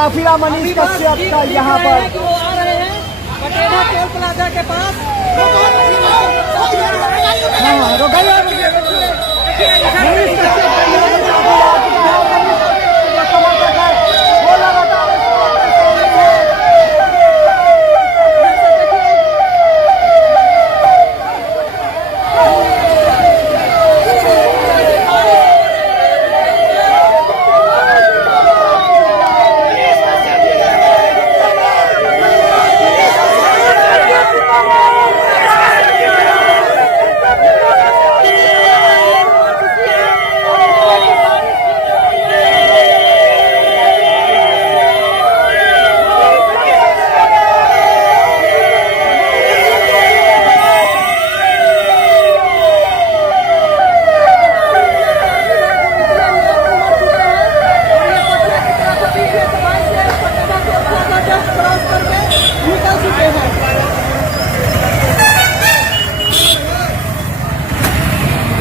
काफिला मनीष कश्यप का यहाँ पर वो आ रहे हैं पटेला टोल प्लाजा के पास। हाँ,